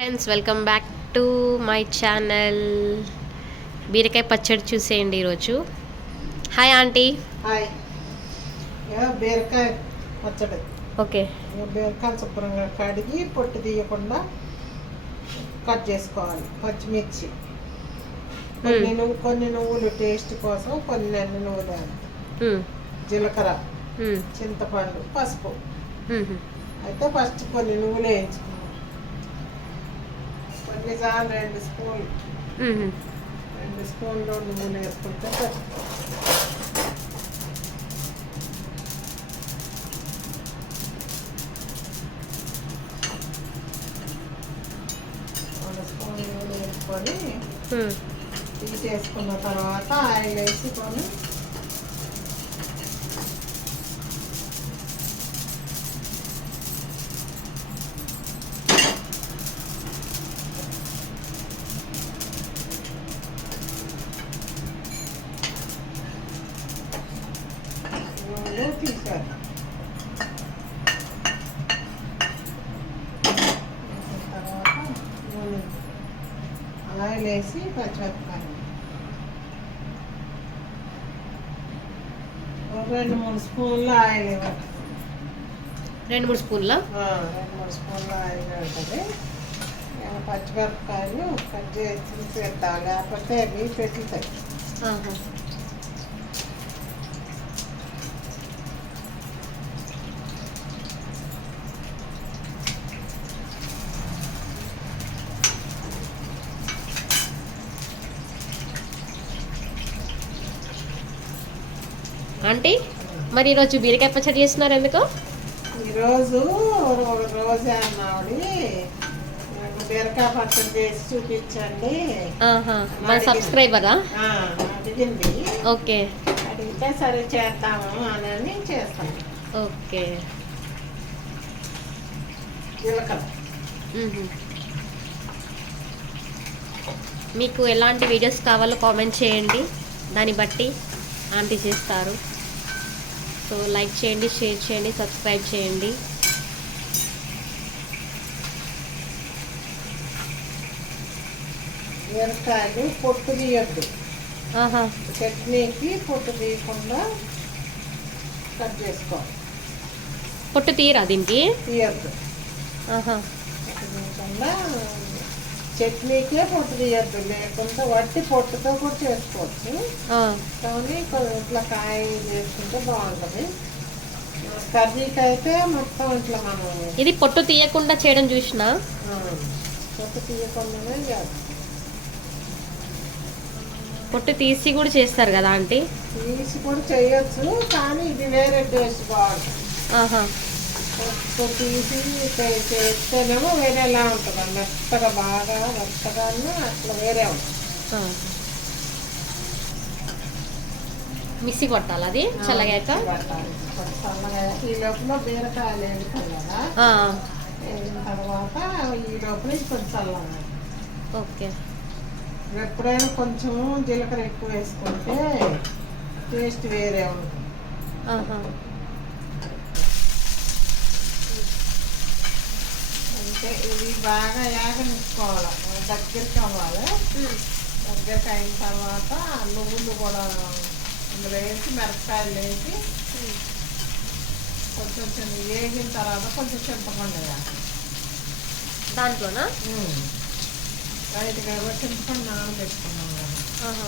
Friends welcome back to my channel. బీరకాయ పచ్చడి చూసేయండి ఈరోజు. Hi aunty. హాయ్. బీరకాయ పచ్చడి. ఓకే. బీరకాయ శుభ్రంగా కడిగి పొట్టు తీయకుండా కట్ చేసుకోవాలి. పచ్చిమిర్చి కొన్ని నువ్వులు టేస్ట్ కోసం, కొన్ని అన్ని నువ్వులు, జీలకర్ర, చింతపండు, పసుపు. అయితే ఫస్ట్ కొన్ని నువ్వులు వేయించుకున్నాం. కొన్ని సార్లు 2 స్పూన్లు నువ్వులు వేసుకుంటే నూనె వేసుకొని తీసేసుకున్న తర్వాత ఆయిల్ వేసుకొని తీసారు. తర్వాత నూనె ఆయిల్ వేసి పచ్చిమిరపకాయలు 2-3 స్పూన్లు ఆయిల్ ఇవ్వాలి. 2-3 స్పూన్ల 2-3 స్పూన్లు ఆయిల్ ఉంటుంది. పచ్చిమిరపకాయలు కట్ చేసి పెట్టాలి, లేకపోతే అవి పెట్టుతాయి. ఆంటీ, మరి ఈరోజు బీరకాయ పచ్చడి చేస్తున్నారు ఎందుకు? ఈరోజు రోజే అన్నావిడి బీరకాయ పచ్చడి చేసి చూపించండి మన సబ్స్క్రైబరా అడిగింది. ఓకే. అడిగితే సరే చేద్దాము అని చేస్తాను. ఓకే. జీలకర్ర. మీకు ఎలాంటి వీడియోస్ కావాలో కామెంట్ చేయండి, దాన్ని బట్టి ఆంటీ చేస్తారు. సో లైక్ చేయండి, షేర్ చేయండి, సబ్స్క్రైబ్ చేయండి. బీరకాయలు పొట్టు తీయద్దు. చట్నీకి పొట్టు తీయకుండా కట్ చేసుకోవాలి. పొట్టు తీయరా దీనికి? తీయద్దు. తీయకుండా చట్నీకే పొట్టు తీయద్దు, లేకుంటే వట్టి పొట్టుతో కూడా చేసుకోవచ్చు. కానీ ఇట్లా కాయ చేసుకుంటే బాగుంటుంది. కర్రీకి అయితే మొత్తం ఇట్లా మనం ఇది పొట్టు తీయకుండా చేయడం చూసిన. పొట్టు తీయకుండానే చేస్తాం. పొట్టు తీసి కూడా చేస్తారు కదా ఆంటీ? తీసి కూడా చేయొచ్చు, కానీ ఇది వేరే టేస్ట్ బాగుంటుంది. పొట్టు తీసి చేస్తేనేమో వేరేలా ఉంటుంది. మెత్తగా బాగా మెత్తగా అట్లా వేరే ఉంటుంది. మిక్సీ కొట్టాలి అది చల్లగాక. చల్లగా ఈ లోపల బీరకాయలు వేడుతాం కదా, వేడిన తర్వాత ఈ లోపల కొంచెం చల్లగా. ఓకే. ఎప్పుడైనా కొంచెం జీలకర్ర ఎక్కువ వేసుకుంటే టేస్ట్ వేరే ఉంటుంది. అంటే ఇది బాగా యాగనిచ్చుకోవాలి, దగ్గరికి అవ్వాలి. దగ్గరికి అయిన తర్వాత నువ్వులు కూడా అందులో వేసి, మిరపకాయలు వేసి కొంచెం వేగిన తర్వాత కొంచెం చింతపండు వేయాలి దాంట్లోనా. రైట్గా చింతపండు నానబెట్టుకున్నాం కదా.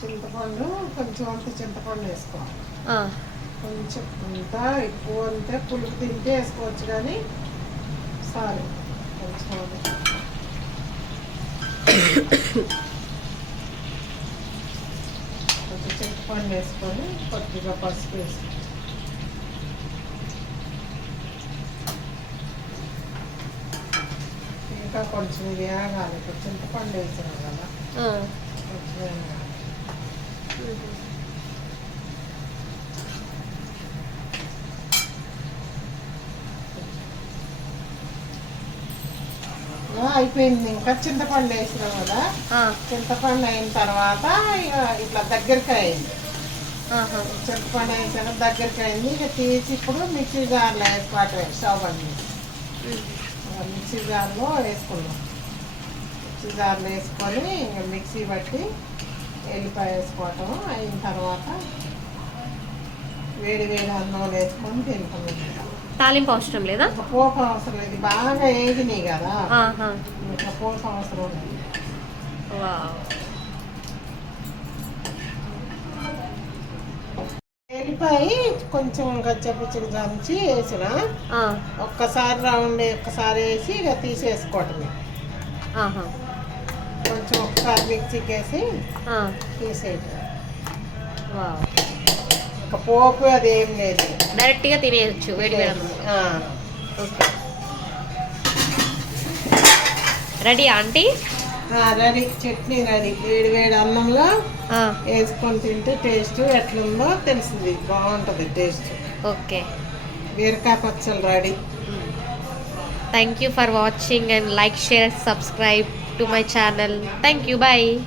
చింతపండు కొంచెం అంత చింతపండు వేసుకోవాలి. కొంచెం అంతా ఎక్కువ అంటే పులుపు తింటే వేసుకోవచ్చు, కానీ సారీ కొంచెం కొంచెం చింతపండు వేసుకొని కొద్దిగా పసుపు వేసుకోవాలి. ఇంకా కొంచెం వేగాలి. ఇప్పుడు చింతపండు వేసాం కదా, కొంచెం వేగాలి. అయిపోయింది. అయిపోయింది. ఇంకా చింతపండు వేసినాం కదా, ఆ, చింతపండు అయిన తర్వాత ఇక ఇట్లా దగ్గరికి అయింది. ఆహా. చింతపండు అయిన తర్వాత దగ్గరికి అయింది. ఇక తీసి ఇప్పుడు మిక్సీ జార్లో వేసుకోవటం. స్టవ్ బండి మిక్సీ జార్లో వేసుకున్నాం. మిక్సీ జార్లో వేసుకొని ఇంకా మిక్సీ బట్టి ఎల్లిపాయ వేసుకోవటం అయిన తర్వాత వేడి వేడి అన్నం వేసుకొని తింటాం. తాలింపు అవసరం లేదా? ఇంకా పోపు అవసరం లేదు, బాగా వేగినాయి కదా, ఆహా. ఇంకా పోపు అవసరం లేదు. వావ్. ఎల్లిపాయ కొంచెం గచ్చపిచ్చిగా దంచి వేసిన, ఆ, ఒక్కసారి రౌండ్ ఒక్కసారి వేసి ఇక తీసేసుకోవటమే. ఆహా. కొంచెం ఒకసారి మిక్సీకి వేసి ఆ, తీసేయటం. వావ్. ఇంకా పోపు అది ఏం లేదు. డైరెక్ట్గా తినేయచ్చు వేడి వేడి అన్నం. ఆ, okay. Ready aunty? Ready. Chutney ready. వేడి వేడి అన్నంలో ఆ, వేసుకొని తింటే టేస్ట్ ఎట్లుందో తెలుస్తుంది. బాగుంటుంది టేస్ట్. ఓకే. బీరకాయ పచ్చళ్ళు ready. Thank you for watching and like, share, subscribe to my channel. Thank you. Bye.